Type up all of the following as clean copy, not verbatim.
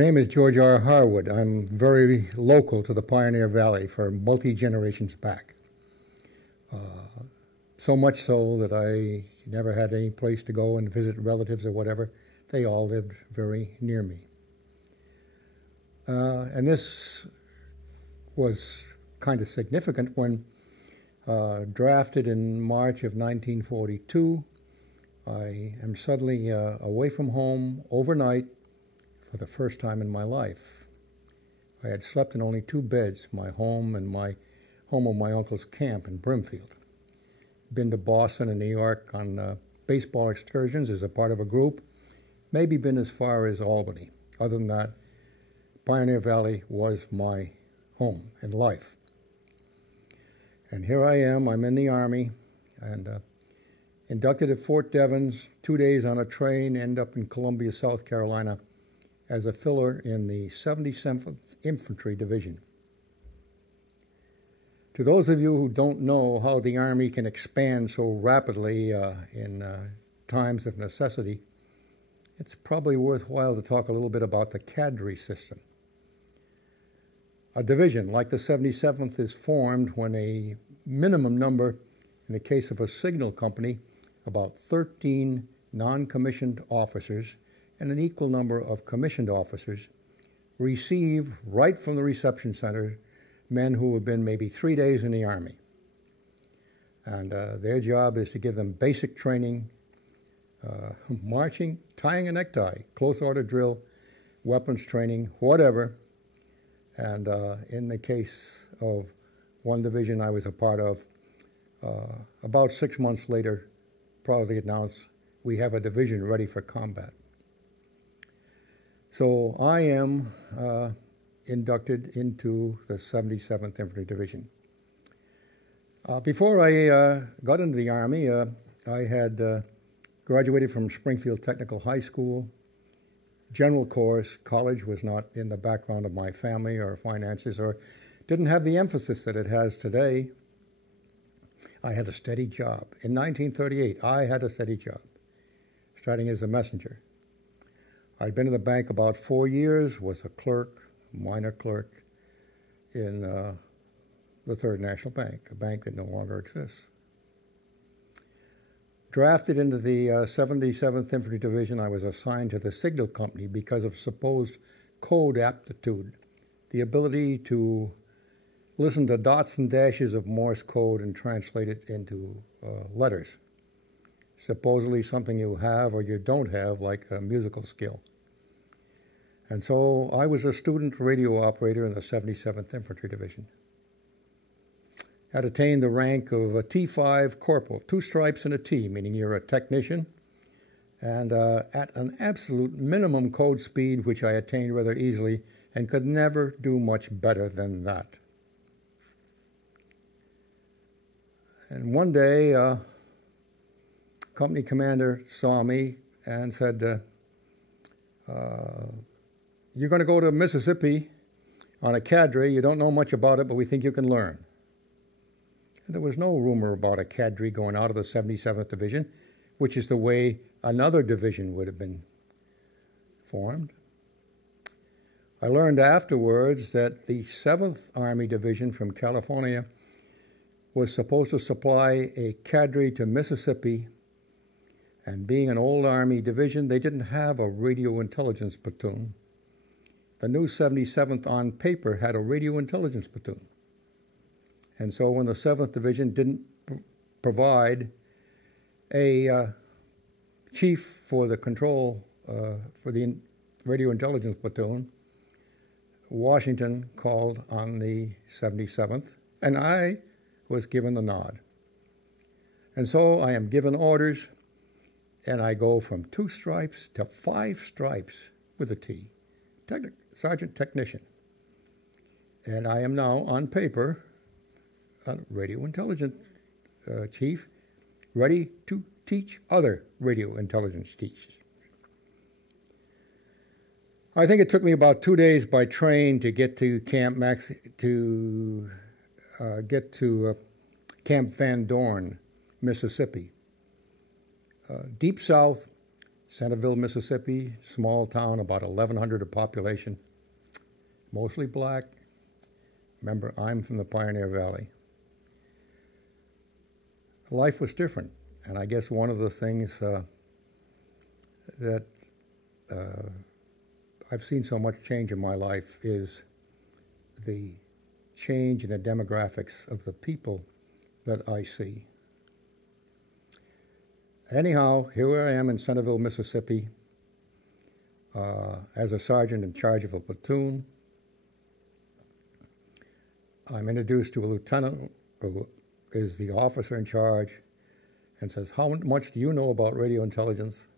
name is George R. Harwood. I'm very local to the Pioneer Valley for multi-generations back. So much so that I never had any place to go and visit relatives or whatever. They all lived very near me. And this was kind of significant when drafted in March of 1942. I am suddenly away from home overnight for the first time in my life. I had slept in only two beds, my home and my home of my uncle's camp in Brimfield. Been to Boston and New York on baseball excursions as a part of a group, maybe been as far as Albany. Other than that, Pioneer Valley was my home and life. And here I am, I'm in the Army, and inducted at Fort Devens, 2 days on a train, end up in Columbia, South Carolina, as a filler in the 77th Infantry Division. To those of you who don't know how the Army can expand so rapidly in times of necessity, it's probably worthwhile to talk a little bit about the cadre system. A division like the 77th is formed when a minimum number, in the case of a signal company, about 13 non-commissioned officers and an equal number of commissioned officers, receive right from the reception center men who have been maybe 3 days in the Army. And their job is to give them basic training, marching, tying a necktie, close order drill, weapons training, whatever. And in the case of one division I was a part of, about 6 months later, proudly announced, we have a division ready for combat. So I am inducted into the 77th Infantry Division. Before I got into the Army, I had graduated from Springfield Technical High School, general course. College was not in the background of my family or finances, or didn't have the emphasis that it has today. I had a steady job. In 1938, I had a steady job, starting as a messenger. I'd been in the bank about 4 years, was a clerk, minor clerk, in the Third National Bank, a bank that no longer exists. Drafted into the 77th Infantry Division, I was assigned to the signal company because of supposed code aptitude, the ability to listen to dots and dashes of Morse code and translate it into letters. Supposedly something you have or you don't have, like a musical skill. And so I was a student radio operator in the 77th Infantry Division. Had attained the rank of a T5 corporal, 2 stripes and a T, meaning you're a technician, and at an absolute minimum code speed, which I attained rather easily, and could never do much better than that. And one day, company commander saw me and said, you're going to go to Mississippi on a cadre. You don't know much about it, but we think you can learn. And there was no rumor about a cadre going out of the 77th Division, which is the way another division would have been formed. I learned afterwards that the 7th Army Division from California was supposed to supply a cadre to Mississippi, and being an old Army division, they didn't have a radio intelligence platoon. The new 77th on paper had a radio intelligence platoon. And so when the 7th Division didn't provide a chief for the control for the radio intelligence platoon, Washington called on the 77th, and I was given the nod. And so I am given orders, and I go from 2 stripes to 5 stripes with a T, Sergeant Technician. And I am now, on paper, a radio intelligence chief, ready to teach other radio intelligence teachers. I think it took me about 2 days by train to get to Camp Camp Van Dorn, Mississippi. Deep south, Centerville, Mississippi, small town, about 1,100 of population, mostly black. Remember, I'm from the Pioneer Valley. Life was different, and I guess one of the things that I've seen so much change in my life is the change in the demographics of the people that I see. Anyhow, here I am in Centerville, Mississippi, as a sergeant in charge of a platoon. I'm introduced to a lieutenant who is the officer in charge and says, "How much do you know about radio intelligence?"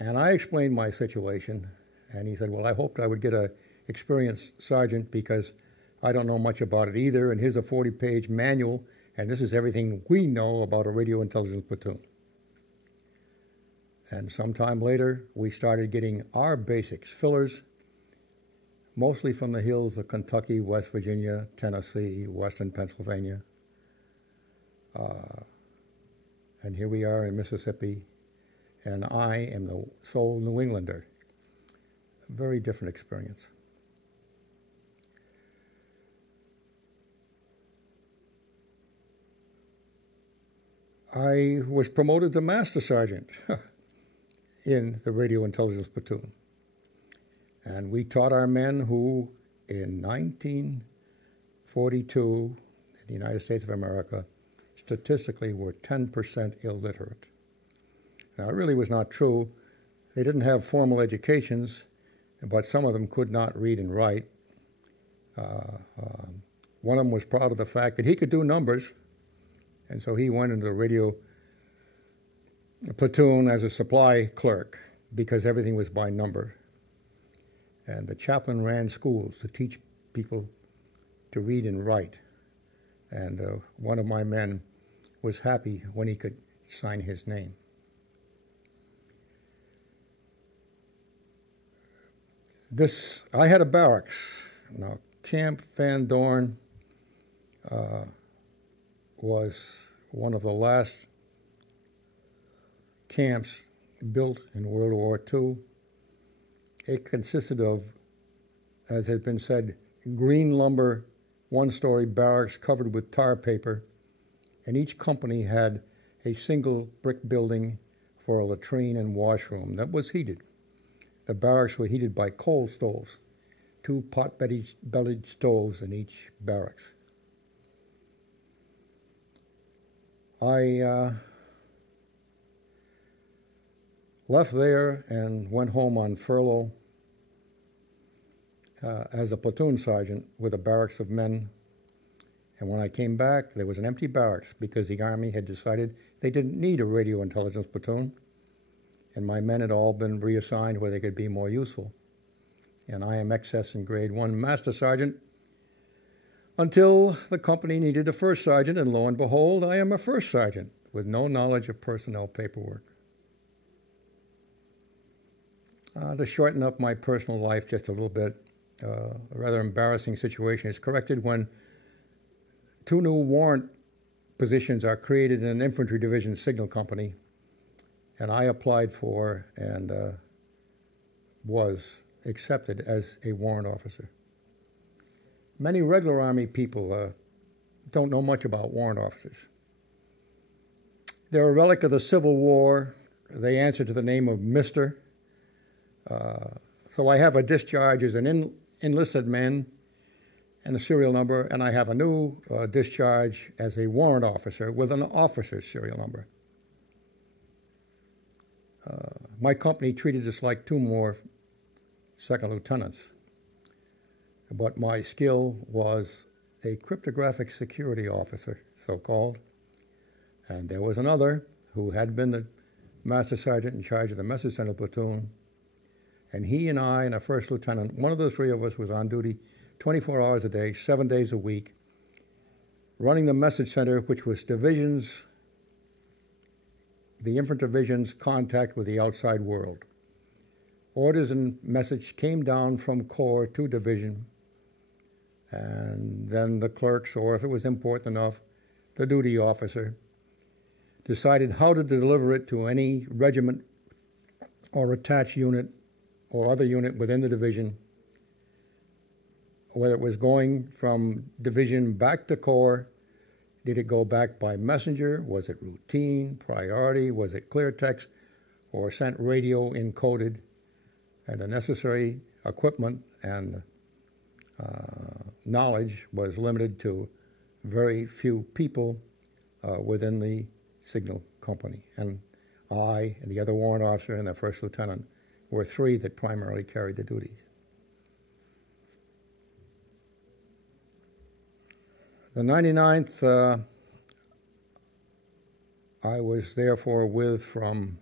And I explained my situation, and he said, "Well, I hoped I would get a experienced sergeant because I don't know much about it either, and here's a 40-page manual, and this is everything we know about a radio intelligence platoon." And sometime later, we started getting our basics, fillers, mostly from the hills of Kentucky, West Virginia, Tennessee, Western Pennsylvania. And here we are in Mississippi, and I am the sole New Englander. A very different experience. I was promoted to Master Sergeant in the Radio Intelligence Platoon. And we taught our men who, in 1942, in the United States of America, statistically were 10% illiterate. Now, it really was not true. They didn't have formal educations, but some of them could not read and write. One of them was proud of the fact that he could do numbers, and so he went into the radio platoon as a supply clerk because everything was by number. And the chaplain ran schools to teach people to read and write. And one of my men was happy when he could sign his name. I had a barracks. Now, Camp Van Dorn was one of the last camps built in World War II. It consisted of, as has been said, green lumber, one-story barracks covered with tar paper, and each company had a single brick building for a latrine and washroom that was heated. The barracks were heated by coal stoves, 2 pot-bellied stoves in each barracks. I left there and went home on furlough as a platoon sergeant with a barracks of men. And when I came back, there was an empty barracks because the Army had decided they didn't need a radio intelligence platoon, and my men had all been reassigned where they could be more useful. And I am XS in grade 1 master sergeant until the company needed a first sergeant, and lo and behold, I am a first sergeant with no knowledge of personnel paperwork. To shorten up my personal life just a little bit, a rather embarrassing situation is corrected when 2 new warrant positions are created in an infantry division signal company, and I applied for and was accepted as a warrant officer. Many regular Army people don't know much about warrant officers. They're a relic of the Civil War. They answer to the name of Mr. So I have a discharge as an enlisted man and a serial number, and I have a new discharge as a warrant officer with an officer's serial number. My company treated us like 2 more second lieutenants, but my skill was a cryptographic security officer, so-called, and there was another who had been the master sergeant in charge of the message center platoon, and he and I and a first lieutenant, one of the 3 of us was on duty 24 hours a day, 7 days a week, running the message center, which was divisions, the infantry division's contact with the outside world. Orders and message came down from corps to division, and then the clerks, or if it was important enough, the duty officer, decided how to deliver it to any regiment or attached unit or other unit within the division, whether it was going from division back to corps. Did it go back by messenger? Was it routine, priority? Was it clear text, or sent radio encoded? And the necessary equipment and knowledge was limited to very few people within the signal company. And I and the other warrant officer and the first lieutenant were three that primarily carried the duties. The 99th, I was therefore with from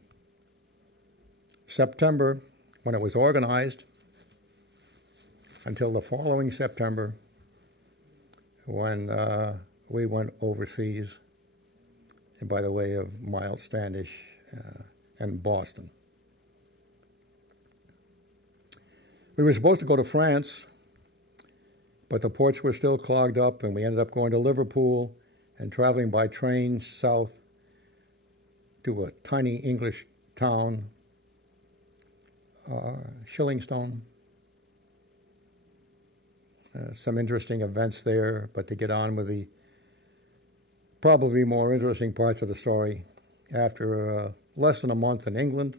September, when it was organized, until the following September, when we went overseas, and by the way of Miles Standish and Boston. We were supposed to go to France, but the ports were still clogged up, and we ended up going to Liverpool and traveling by train south to a tiny English town, Shillingstone. Some interesting events there, but to get on with the probably more interesting parts of the story, after less than a month in England,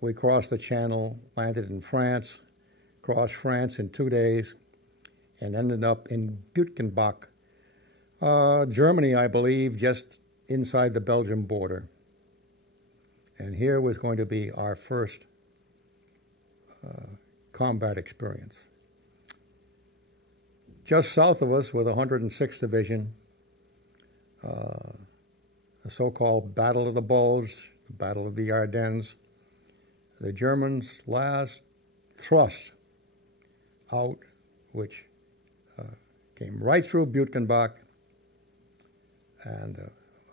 we crossed the Channel, landed in France, crossed France in 2 days, and ended up in Buchenbach, Germany, I believe, just inside the Belgian border. And here was going to be our first combat experience. Just south of us was the 106th Division, the so-called Battle of the Bulge, the Battle of the Ardennes, the Germans' last thrust out, which came right through Buchenbach, and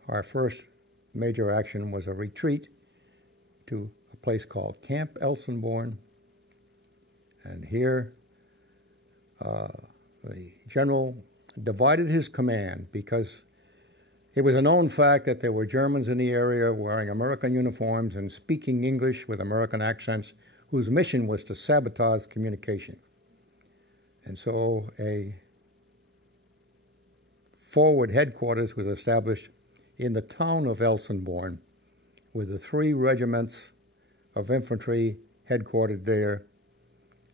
our first major action was a retreat to a place called Camp Elsenborn, and here the general divided his command because it was a known fact that there were Germans in the area wearing American uniforms and speaking English with American accents whose mission was to sabotage communication. And so a forward headquarters was established in the town of Elsenborn with the 3 regiments of infantry headquartered there,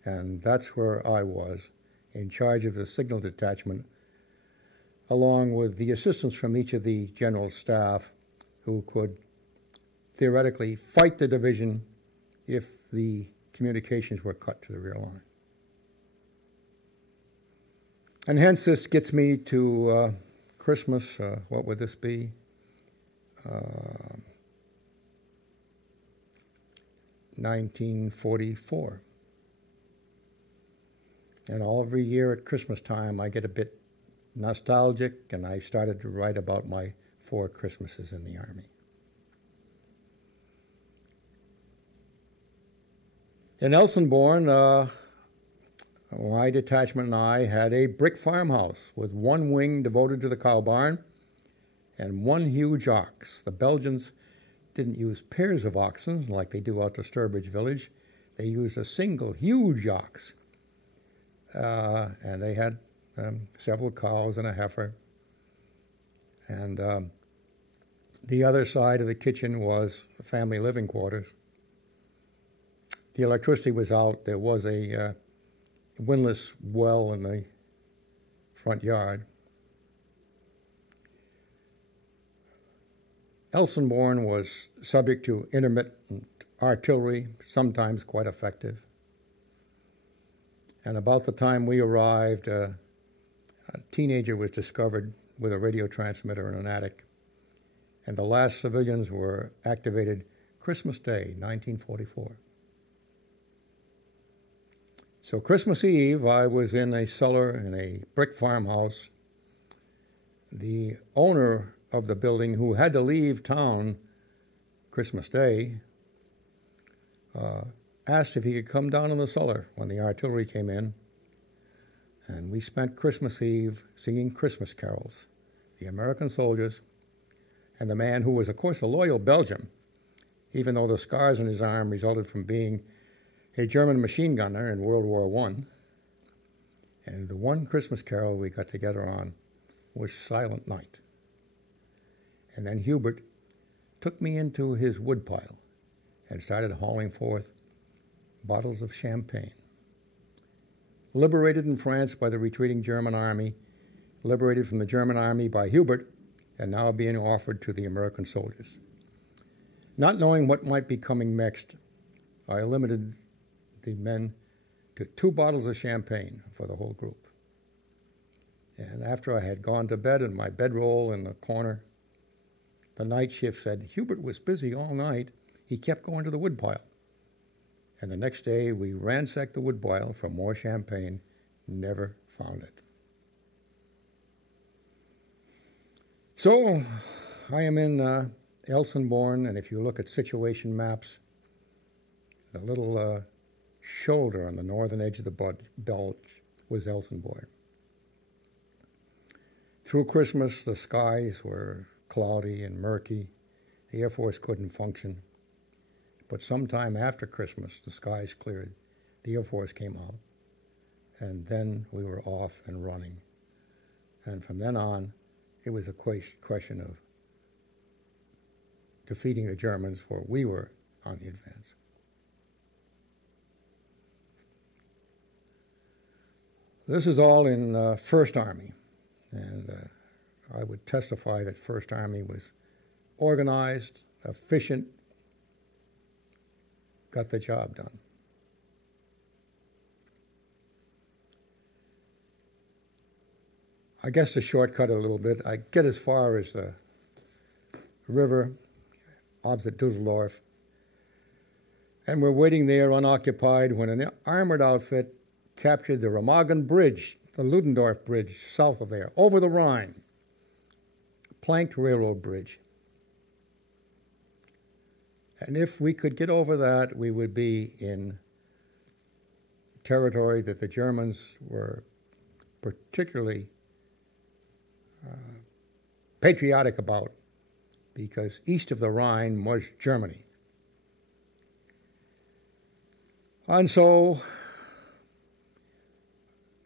and that's where I was, in charge of the signal detachment, along with the assistants from each of the general staff who could theoretically fight the division if the communications were cut to the rear line. And hence this gets me to Christmas, what would this be? 1944. And every year at Christmas time, I get a bit nostalgic, and I started to write about my 4 Christmases in the Army. In Elsenborn, my detachment and I had a brick farmhouse with 1 wing devoted to the cow barn and 1 huge ox. The Belgians didn't use pairs of oxen like they do out to Sturbridge Village. They used a single huge ox. And they had several cows and a heifer. And the other side of the kitchen was the family living quarters. The electricity was out. There was a windlass well in the front yard. Elsenborn was subject to intermittent artillery, sometimes quite effective. And about the time we arrived, a teenager was discovered with a radio transmitter in an attic. And the last civilians were activated Christmas Day, 1944. So Christmas Eve, I was in a cellar in a brick farmhouse. The owner of the building, who had to leave town Christmas Day, asked if he could come down in the cellar when the artillery came in. And we spent Christmas Eve singing Christmas carols. The American soldiers and the man who was, of course, a loyal Belgian even though the scars on his arm resulted from being a German machine gunner in World War I. And the one Christmas carol we got together on was Silent Night. And then Hubert took me into his woodpile and started hauling forth bottles of champagne. Liberated in France by the retreating German army, liberated from the German army by Hubert, and now being offered to the American soldiers. Not knowing what might be coming next, I limited the men to 2 bottles of champagne for the whole group. And after I had gone to bed in my bedroll in the corner, the night shift said, Hubert was busy all night. He kept going to the woodpile. And the next day, we ransacked the woodpile for more champagne, never found it. So, I am in Elsonbourne, and if you look at situation maps, the little shoulder on the northern edge of the bulge was Elsonbourne. Through Christmas, the skies were cloudy and murky. The Air Force couldn't function. But sometime after Christmas, the skies cleared. The Air Force came out. And then we were off and running. And from then on, it was a question of defeating the Germans, for we were on the advance. This is all in First Army. And I would testify that First Army was organized, efficient, got the job done. I guess to shortcut it a little bit, I get as far as the river opposite Dusseldorf, and we're waiting there unoccupied when an armored outfit captured the Remagen Bridge, the Ludendorff Bridge south of there, over the Rhine, planked railroad bridge. And if we could get over that, we would be in territory that the Germans were particularly patriotic about, because east of the Rhine was Germany. And so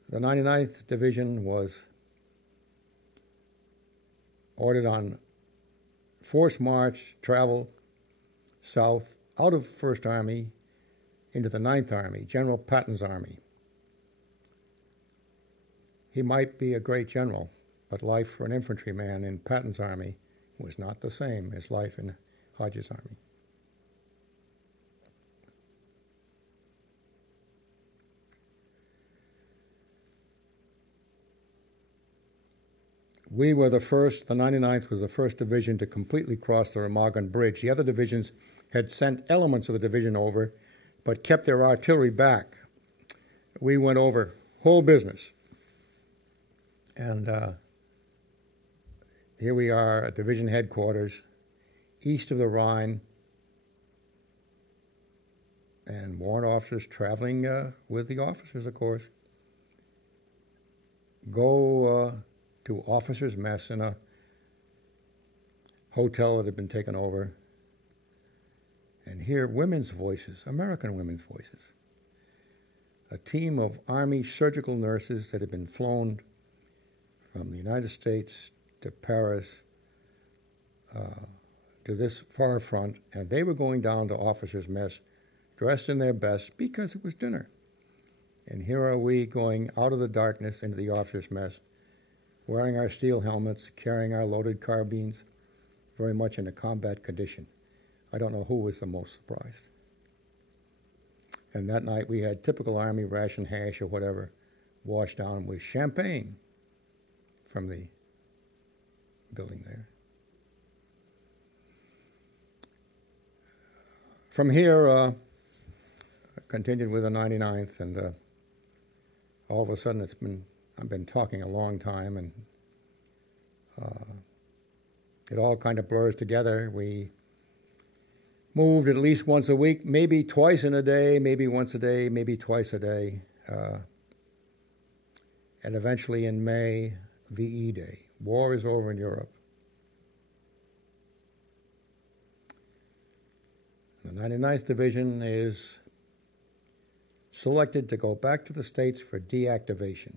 the 99th Division was ordered on forced march, travel south out of First Army into the 9th Army, General Patton's army. He might be a great general, but life for an infantryman in Patton's army was not the same as life in Hodges' army. We were the first, the 99th was the first division to completely cross the Remagen Bridge. The other divisions had sent elements of the division over, but kept their artillery back. We went over, whole business. And here we are at division headquarters, east of the Rhine, and warrant officers traveling with the officers, of course, go to officers' mess in a hotel that had been taken over, and hear women's voices, American women's voices. A team of Army surgical nurses that had been flown from the United States to Paris to this far front, and they were going down to officers' mess dressed in their best because it was dinner. And here are we going out of the darkness into the officers' mess, wearing our steel helmets, carrying our loaded carbines, very much in a combat condition. I don't know who was the most surprised. And that night we had typical Army ration hash or whatever, washed down with champagne from the building there. From here, I continued with the 99th, and all of a sudden I've been talking a long time, and it all kind of blurs together. We moved at least once a week, maybe twice in a day, maybe once a day, maybe twice a day. And eventually in May, VE Day. War is over in Europe. 99th Division is selected to go back to the States for deactivation.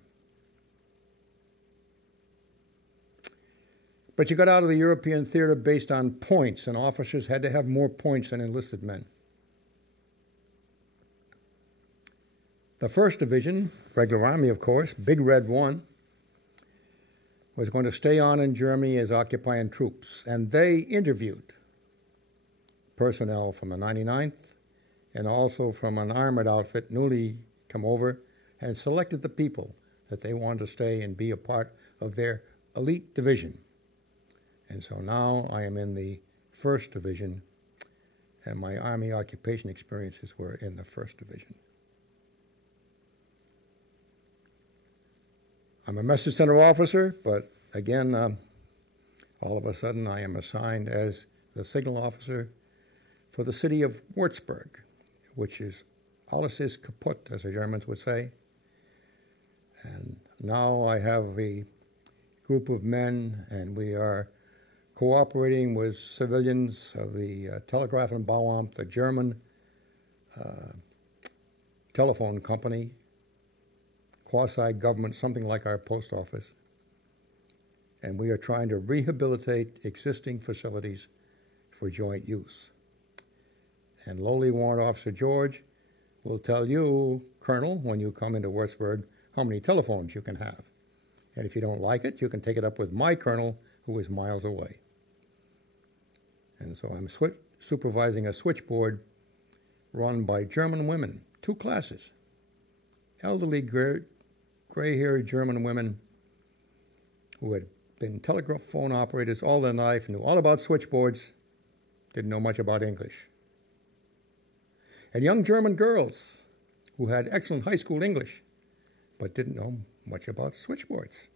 But you got out of the European theater based on points, and officers had to have more points than enlisted men. The 1st Division, regular Army of course, Big Red 1, was going to stay on in Germany as occupying troops, and they interviewed personnel from the 99th and also from an armored outfit newly come over, and selected the people that they wanted to stay and be a part of their elite division. And so now I am in the 1st Division, and my Army occupation experiences were in the 1st Division. I'm a message center officer, but again, all of a sudden I am assigned as the signal officer for the city of Würzburg, which is alles ist kaputt, as the Germans would say. And now I have a group of men, and we are cooperating with civilians of the Telegraph and Bauamt, the German telephone company, quasi-government, something like our post office. And we are trying to rehabilitate existing facilities for joint use. And lowly Warrant Officer George will tell you, Colonel, when you come into Würzburg, how many telephones you can have. And if you don't like it, you can take it up with my colonel, who is miles away. And so I'm supervising a switchboard run by German women, 2 classes. Elderly, gray-haired German women who had been telephone operators all their life, knew all about switchboards, didn't know much about English. And young German girls who had excellent high school English, but didn't know much about switchboards.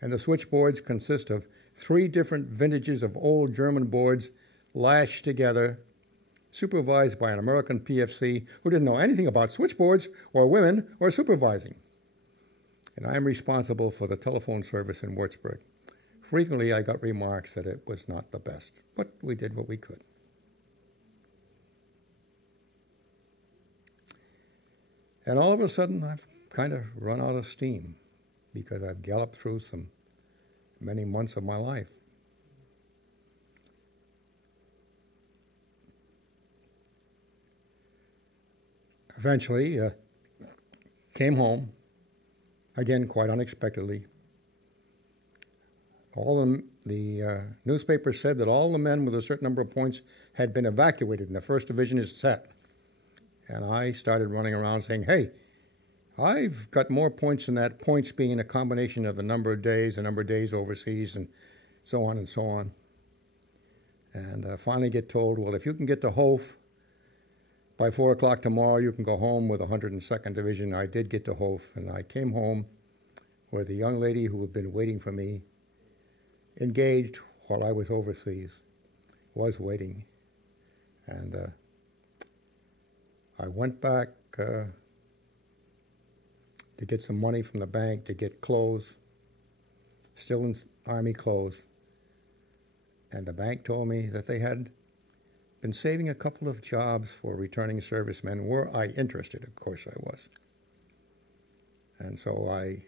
And the switchboards consist of 3 different vintages of old German boards lashed together, supervised by an American PFC who didn't know anything about switchboards or women or supervising. And I'm responsible for the telephone service in Würzburg. Frequently I got remarks that it was not the best, but we did what we could. And all of a sudden I've kind of run out of steam because I've galloped through many months of my life. Eventually, came home, again quite unexpectedly. All the newspaper said that all the men with a certain number of points had been evacuated and the 1st Division is set. And I started running around saying, hey, I've got more points than that, points being a combination of the number of days overseas, and so on and so on. And finally get told, well, if you can get to Hof by 4 o'clock tomorrow, you can go home with 102nd Division. I did get to Hof, and I came home where the young lady who had been waiting for me, engaged while I was overseas, was waiting. And I went back to get some money from the bank to get clothes, still in Army clothes. And the bank told me that they had been saving a couple of jobs for returning servicemen. Were I interested? Of course I was. And so I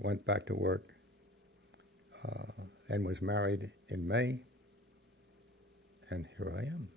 went back to work and was married in May, and here I am.